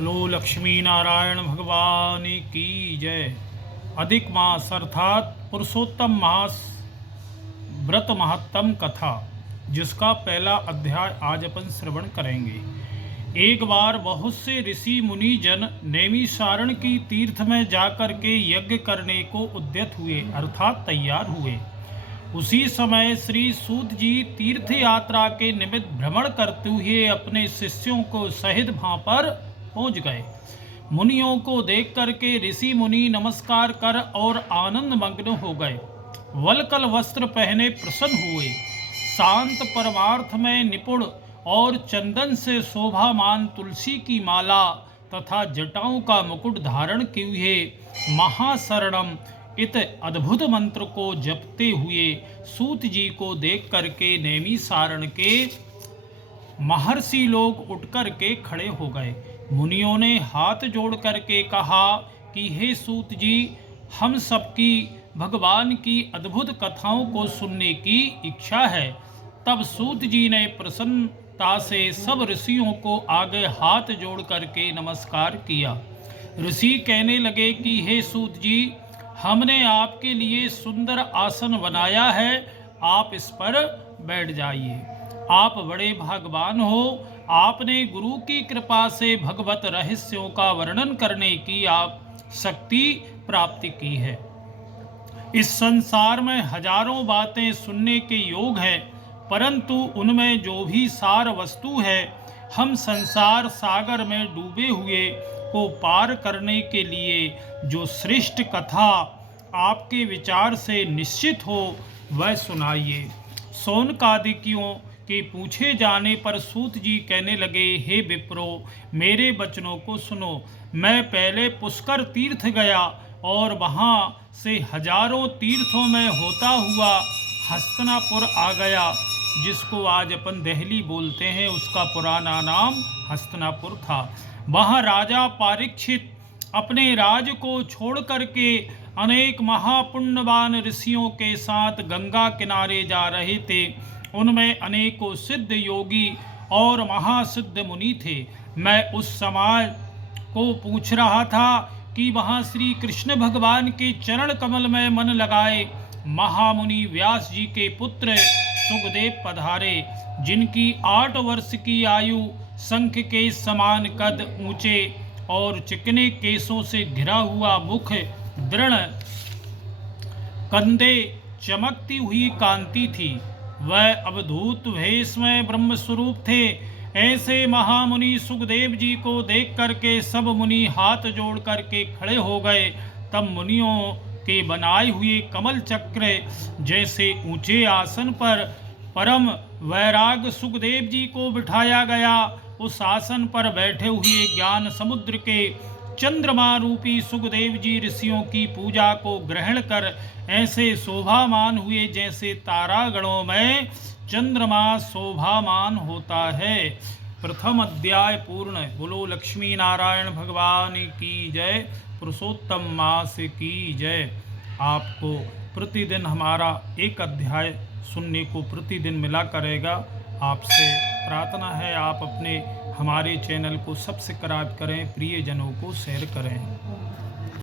बोलो लक्ष्मी नारायण भगवान की जय। अधिक मास अर्थात पुरुषोत्तम मास व्रत महत्तम कथा, जिसका पहला अध्याय आज अपन श्रवण करेंगे। एक बार बहुत से ऋषि मुनि जन नैमिषारण्य की तीर्थ में जाकर के यज्ञ करने को उद्यत हुए अर्थात तैयार हुए। उसी समय श्री सूत जी तीर्थ यात्रा के निमित्त भ्रमण करते हुए अपने शिष्यों को सहित वहां पर पहुंच गए। मुनियों को देख करके ऋषि मुनि नमस्कार कर और आनंद मग्न हो गए। वलकल वस्त्र पहने प्रसन्न हुए, शांत परमार्थ में निपुण और चंदन से शोभामान तुलसी की माला तथा जटाओं का मुकुट धारण किए हुए महाशरणम इत अद्भुत मंत्र को जपते हुए सूत जी को देख करके नैमिषारण्य के महर्षि लोग उठ करके खड़े हो गए। मुनियों ने हाथ जोड़ करके कहा कि हे सूत जी, हम सबकी भगवान की अद्भुत कथाओं को सुनने की इच्छा है। तब सूत जी ने प्रसन्नता से सब ऋषियों को आगे हाथ जोड़ करके नमस्कार किया। ऋषि कहने लगे कि हे सूत जी, हमने आपके लिए सुंदर आसन बनाया है, आप इस पर बैठ जाइए। आप बड़े भाग्यवान हो, आपने गुरु की कृपा से भगवत रहस्यों का वर्णन करने की आप शक्ति प्राप्ति की है। इस संसार में हजारों बातें सुनने के योग है, परंतु उनमें जो भी सार वस्तु है, हम संसार सागर में डूबे हुए को पार करने के लिए जो श्रेष्ठ कथा आपके विचार से निश्चित हो वह सुनाइए। शौनकादिकों के पूछे जाने पर सूत जी कहने लगे, हे विप्रो, मेरे वचनों को सुनो। मैं पहले पुष्कर तीर्थ गया और वहाँ से हजारों तीर्थों में होता हुआ हस्तिनापुर आ गया, जिसको आज अपन दिल्ली बोलते हैं। उसका पुराना नाम हस्तिनापुर था। वहाँ राजा परीक्षित अपने राज को छोड़ करके अनेक महापुण्यवान ऋषियों के साथ गंगा किनारे जा रहे थे। उनमें अनेकों सिद्ध योगी और महासिद्ध मुनि थे। मैं उस समाज को पूछ रहा था कि वहाँ श्री कृष्ण भगवान के चरण कमल में मन लगाए महामुनि व्यास जी के पुत्र सुखदेव पधारे, जिनकी 8 वर्ष की आयु, शंख के समान कद, ऊंचे और चिकने केसों से घिरा हुआ मुख, दृढ़ कंधे, चमकती हुई कांति थी। वह अवधूत भेष में ब्रह्म स्वरूप थे। ऐसे महामुनि सुखदेव जी को देख करके सब मुनि हाथ जोड़ करके खड़े हो गए। तब मुनियों के बनाए हुए कमल चक्र जैसे ऊंचे आसन पर परम वैराग सुखदेव जी को बिठाया गया। उस आसन पर बैठे हुए ज्ञान समुद्र के चंद्रमा रूपी सुखदेव जी ऋषियों की पूजा को ग्रहण कर ऐसे शोभामान हुए जैसे तारागणों में चंद्रमा शोभामान होता है। प्रथम अध्याय पूर्ण। बोलो लक्ष्मी नारायण भगवान की जय। पुरुषोत्तम मास की जय। आपको प्रतिदिन हमारा एक अध्याय सुनने को प्रतिदिन मिला करेगा। आपसे प्रार्थना है आप अपने हमारे चैनल को सब्सक्राइब करें, प्रियजनों को शेयर करें।